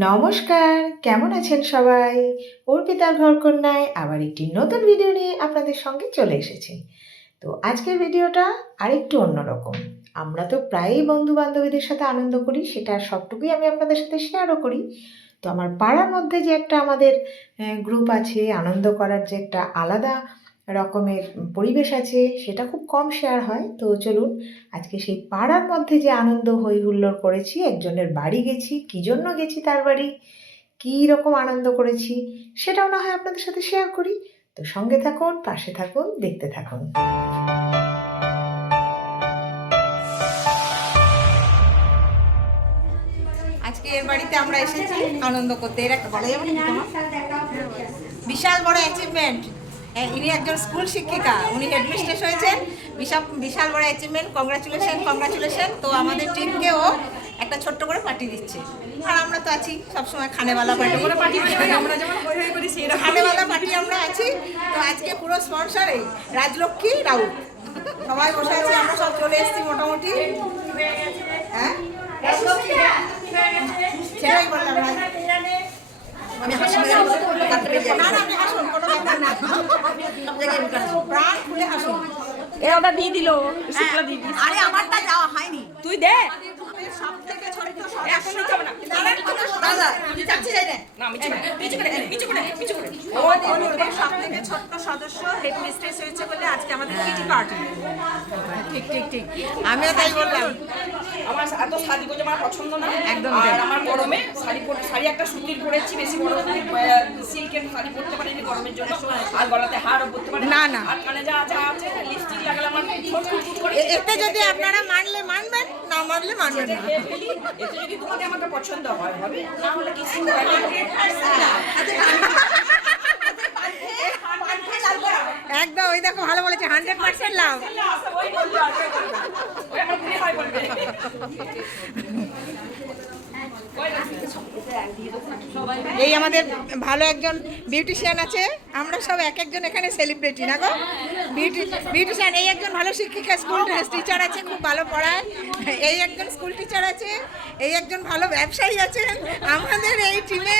নমস্কার, কেমন আছেন সবাই? অর্পিতার ঘরকন্যায় আবার একটি নতুন ভিডিও নিয়ে আপনাদের সঙ্গে চলে এসেছি। তো আজকের ভিডিওটা আরেকটু অন্যরকম। আমরা তো প্রায়ই বন্ধু বান্ধবীদের সাথে আনন্দ করি, সেটা সবটুকুই আমি আপনাদের সাথে শেয়ারও করি। তো আমার পাড়ার মধ্যে যে একটা আমাদের গ্রুপ আছে, আনন্দ করার যে একটা আলাদা রকমের পরিবেশ আছে, সেটা খুব কম শেয়ার হয়। তো চলুন, আজকে সেই পাড়ার মধ্যে যে আনন্দ হই হুল্লোড় করেছি, একজনের বাড়ি গেছি, কী জন্য গেছি তার বাড়ি, কী রকম আনন্দ করেছি, সেটাও না হয় আপনাদের সাথে শেয়ার করি। তো সঙ্গে থাকুন, পাশে থাকুন, দেখতে থাকুন। আজকে এর বাড়িতে আমরা এসেছি আনন্দ করতে। এর একটা বিশাল বড় অ্যাচিভমেন্ট ইনি একজন স্কুল শিক্ষিকা। উনি হেডমিস্ট্রেস হয়েছেন বিশাল বিশাল বড় অ্যাচিভমেন্ট কংগ্রাচুলেশন কংগ্রাচুলেশন তো আমাদের টিমকেও একটা ছোট্ট করে পার্টি দিচ্ছে। আর আমরা তো আছি সবসময় খানেওয়ালা পার্টি করে পার্টি আমরা যেমন হই হই করি সেই খানেওয়ালা পার্টি আমরা আছি। তো আজকে পুরো স্পন্সর এই রাজলক্ষ্মী রাউত। সবাই বসে আছে আমরা সব চলে এসেছি মোটামুটি। হ্যাঁ? সেটাই বললাম ভাই। আমি হাসি হাসুন কোনো প্রাণ খুলে হাসুন এ ওটা দিয়ে দিল। দিয়ে দিল আরে আমারটা যাওয়া হয়নি। তুই দে। সব থেকে ছোট এখন নিতে হবে না দাদা তুমি যাচ্ছি যাই না না মিছু করে ছোট্ট সদস্য হেড মিস্ট্রেস হয়েছে বলে আজকে আমাদের কিটি পার্টি ঠিক ঠিক ঠিক। আমিও তাই বললাম। আমার এত শাড়ি গোজে আমার পছন্দ না। একদম আর আমার গরমে শাড়ি পরে শাড়ি একটা সুতির পরেছি বেশি বড় সিল্কের শাড়ি পরতে পারিনি গরমের জন্য। আর গলাতে হারও পরতে পারি না, না। আর কানে যা যা আছে লিপস্টিক লাগালে আমার এতে যদি আপনারা মানলে মানবেন। মানলে মানবেন না। খেয়ে ফেলি এতে যদি তোমাকে আমাকে পছন্দ হয় হবে? না হলে কিছু একদম ওই দেখো ভালো বলেছে হান্ড্রেড পার্সেন্ট লাভ এই আমাদের ভালো একজন বিউটিশিয়ান আছে আমরা সব এক একজন এখানে সেলিব্রিটি না গো? বিউটিশিয়ান, এই একজন ভালো শিক্ষিকা স্কুল টিচার আছে, খুব ভালো পড়ায়। এই একজন স্কুল টিচার আছে, এই একজন ভালো ব্যবসায়ী আছেন। আমাদের এই টিমে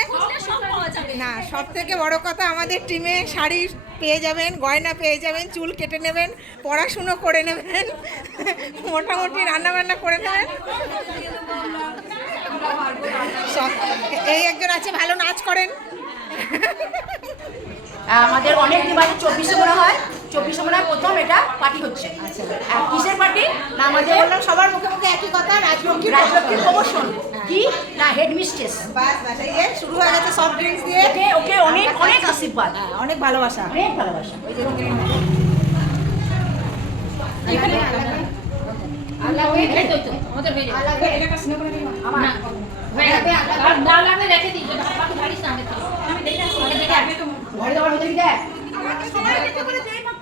না সব থেকে বড় কথা আমাদের টিমে শাড়ি পেয়ে যাবেন, গয়না পেয়ে যাবেন, চুল কেটে নেবেন, পড়াশুনো করে নেবেন, মোটামুটি রান্নাবান্না করে নেবেন। এই একজন আছে, ভালো নাচ করেন। আমাদের অনেক ডিমান্ড চব্বিশে মনে হয়। চব্বিশে মনে প্রথম এটা পার্টি হচ্ছে। আর কিসের পার্টি? না আমাদের বললাম সবার মুখে মুখে একই কথা রাজলক্ষ্মীর রাজলক্ষ্মীর প্রমোশন। কি? না হেড মিস্ট্রেস শুরু হয়ে গেছে সফট ড্রিঙ্কস দিয়ে। ওকে অনেক অনেক আশীর্বাদ। হ্যাঁ, অনেক ভালোবাসা। অনেক ভালোবাসা। ঘরে দেওয়ার মধ্যে দেখ। রকম চুল হয়েছে চুল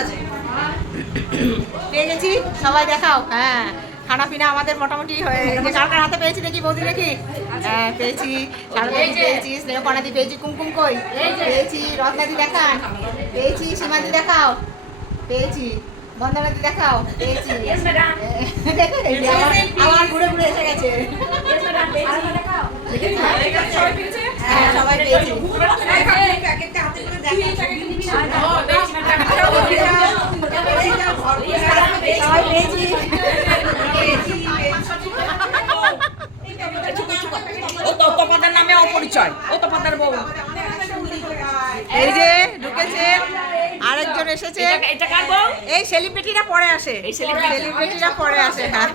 আছে। পেয়ে গেছি সবাই দেখাও। হ্যাঁ খানা পিনা আমাদের মোটামুটি হয়ে কার হাতে পেয়েছি দেখি বৌদি দেখি? হ্যাঁ পেয়েছি সারদাদি পেয়েছি স্নেহকণাদি পেয়েছি কুমকুম কই? পেয়েছি রত্নাদি দেখান। পেয়েছি সীমাদি দেখাও। পেয়েছি বন্দনাদি দেখাও। পেয়েছি। এই যে আবার আবার ঘুরে ঘুরে এসে গেছে। তত্ত্বপাতার নামে অপরিচয় ও তো পাতার বউ এই যে ঢুকেছে আরেকজন এসেছে। এটা- এটা কার বউ? এই সেলিব্রিটিরা পরে আসে। এই সেলিব্রিটিরা পরে আসে হ্যাঁ।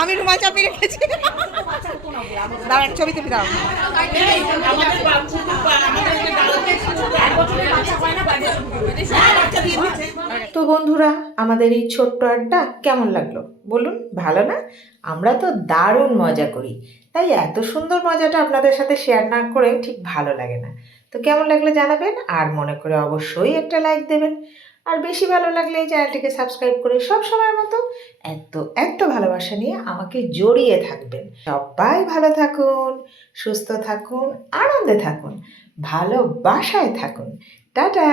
আমি রুমাল চাপিয়ে রেখেছি। দাঁড়া ছবি তুলি তো বন্ধুরা, আমাদের এই ছোট্ট আড্ডা কেমন লাগল? বলুন, ভালো না? আমরা তো দারুণ মজা করি। তাই এত সুন্দর মজাটা আপনাদের সাথে শেয়ার না করে ঠিক ভালো লাগে না। তো কেমন লাগল জানাবেন, আর মনে করে অবশ্যই একটা লাইক দেবেন। আর বেশি ভালো লাগলে এই চ্যানেলটিকে সাবস্ক্রাইব করে সব সময় মতো এত এত ভালোবাসা নিয়ে আমাকে জড়িয়ে থাকবেন। সবাই ভালো থাকুন, সুস্থ থাকুন, আনন্দে থাকুন, ভালোবাসায় থাকুন। টাটা!